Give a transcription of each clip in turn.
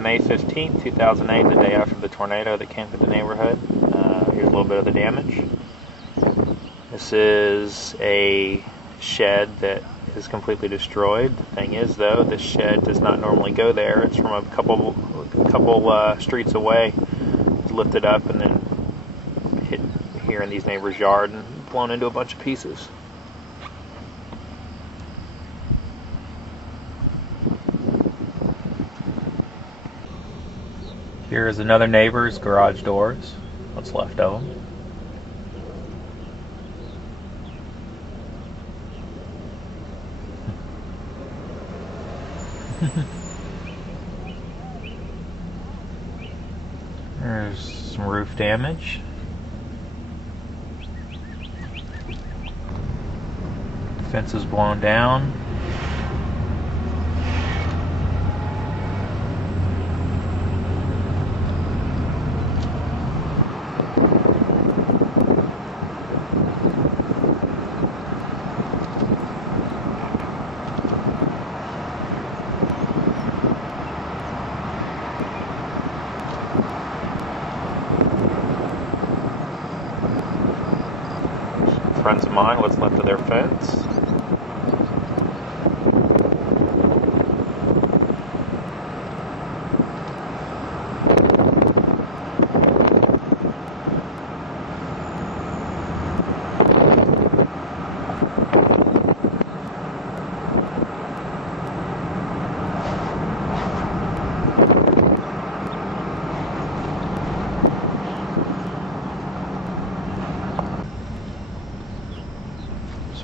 May 15th, 2008, the day after the tornado that came through the neighborhood. Here's a little bit of the damage. This is a shed that is completely destroyed. The thing is, though, this shed does not normally go there. It's from a couple streets away. It's lifted up and then hit here in these neighbors' yard and blown into a bunch of pieces. Here is another neighbor's garage doors, what's left of them. There's some roof damage. The fence is blown down. Friends of mine, what's left of their fence.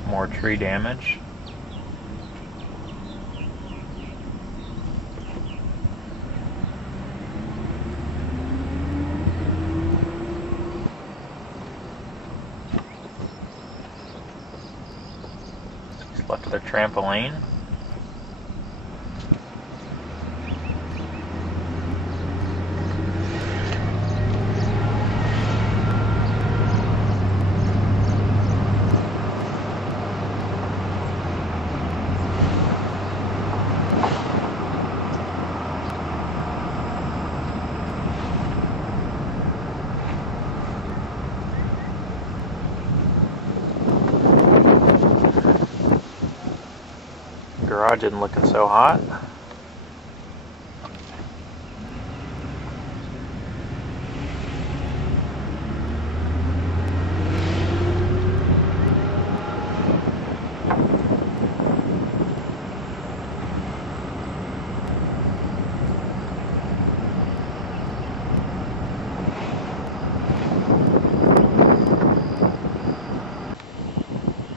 More tree damage. Just left of their trampoline. Garage isn't looking so hot.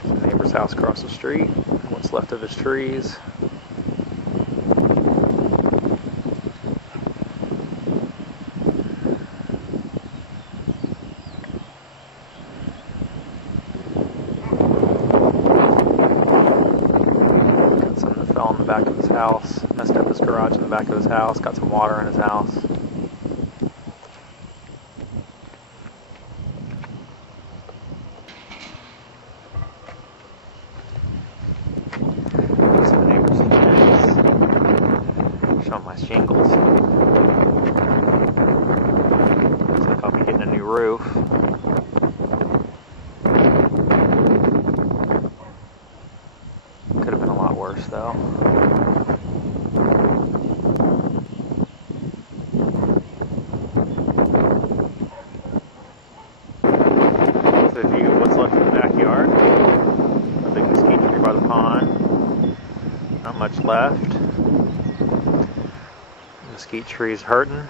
The neighbor's house across the street. What's left of his trees. Got some that fell in the back of his house. Messed up his garage in the back of his house. Got some water in his house. On my shingles. Looks like I'll be getting a new roof. Could have been a lot worse though. Here's the view of what's left in the backyard. A big mesquite tree by the pond. Not much left. Mesquite tree's hurting.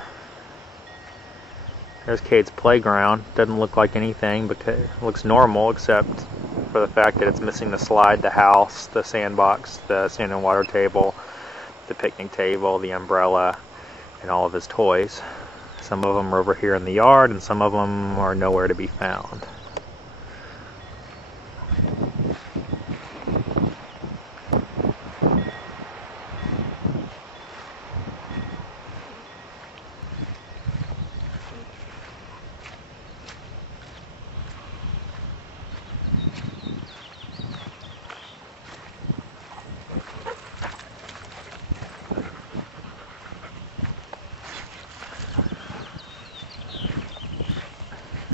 There's Cade's playground. Doesn't look like anything, but it looks normal except for the fact that it's missing the slide, the house, the sandbox, the sand and water table, the picnic table, the umbrella, and all of his toys. Some of them are over here in the yard, and some of them are nowhere to be found.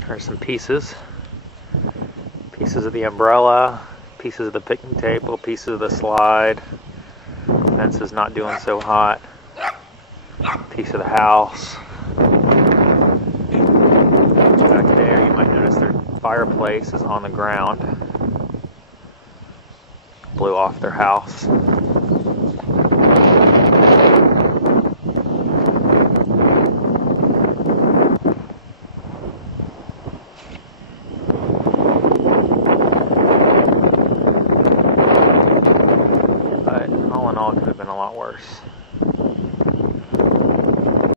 There's some pieces of the umbrella, pieces of the picnic table, pieces of the slide. Fence is not doing so hot. Piece of the house. Back there, you might notice their fireplace is on the ground. Blew off their house.